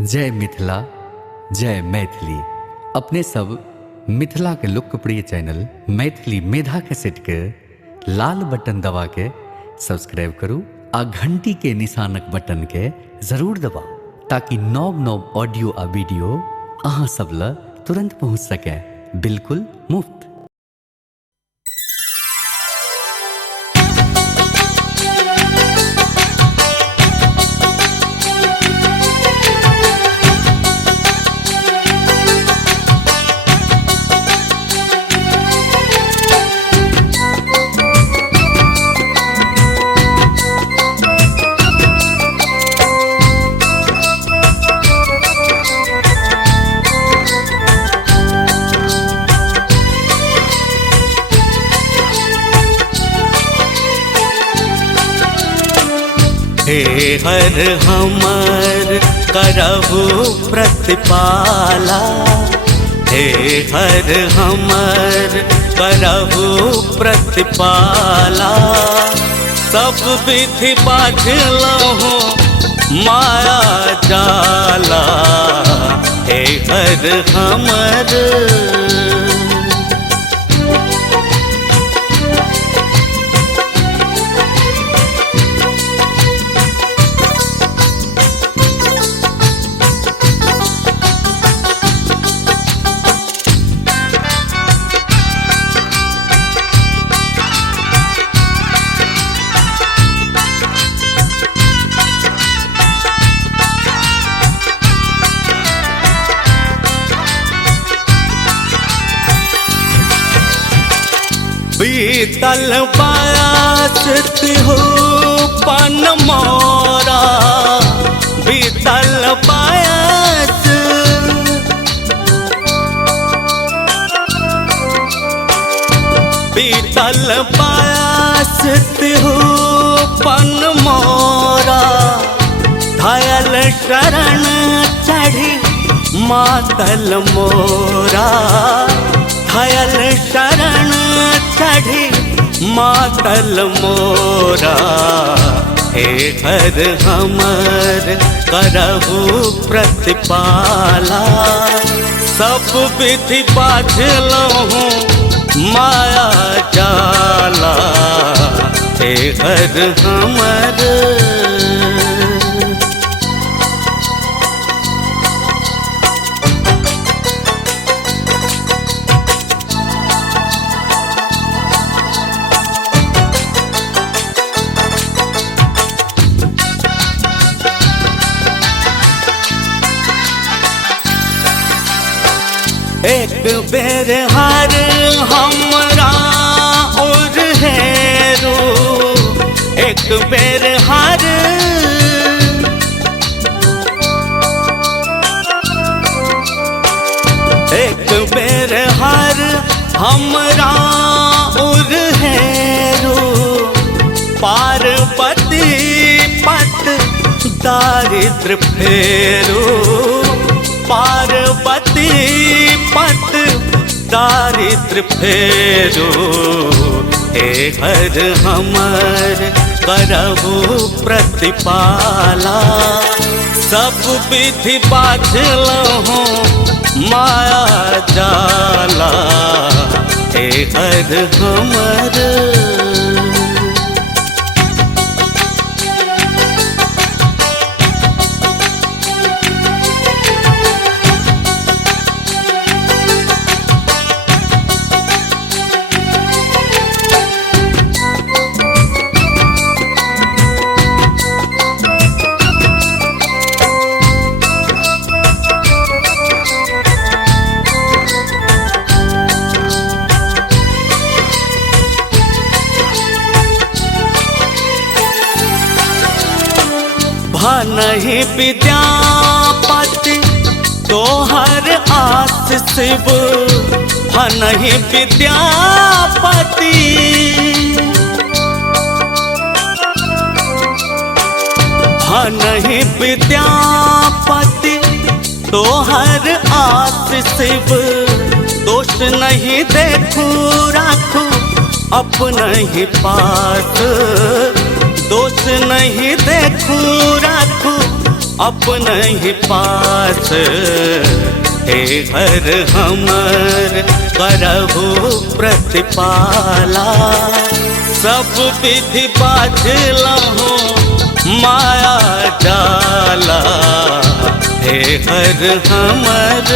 जय मिथिला जय मैथिली। अपने सब मिथिला के लोकप्रिय चैनल मैथिली मेधा कैसेट के लाल बटन दबा के सब्सक्राइब करू आ घंटी के निशानक बटन के जरूर दबाऊ ताकि नव नव ऑडियो आ वीडियो अहाँ सब ल तुरंत पहुंच सके, बिल्कुल मुफ्त। हे हर हमर करहु प्रतिपाला, हे हर हमर करहु प्रतिपाला। सब विधि बाझलहु माया जाला, हे हर हमर बीतल बायासत हो पन मोरा, बीतल बायास बीतल बायासत हो पन मोरा। घायल शरण चढ़ी मातल मोरा, घायल शरण चढ़ी मातल मोरा। हे हर हमर करहु प्रतिपाला, सब विधि बाझलहु माया जाला। हे हर हमर एक बेर हर हमरा और हेरो, एक बेर हर एक बेर हर हमरा और हेरो। पार्वती पत दारिद्र फेरो, पार्वती पत दारिद्र फेरो। हे हर हमर करहु प्रतिपाला, सब विधि बाझलहु माया जाला। हे हर हमर नहीं विद्यापति तोहर आस शिव, नहीं विद्यापति नहीं विद्यापति तोहर आस शिव। दोष नहीं देखू राखू अपने ही पास, दोष नहीं देखू राखू अपने ही पास। हे हर हमर करहु प्रतिपाला, सब विधि बाझलहु माया जाला। हे हर हमर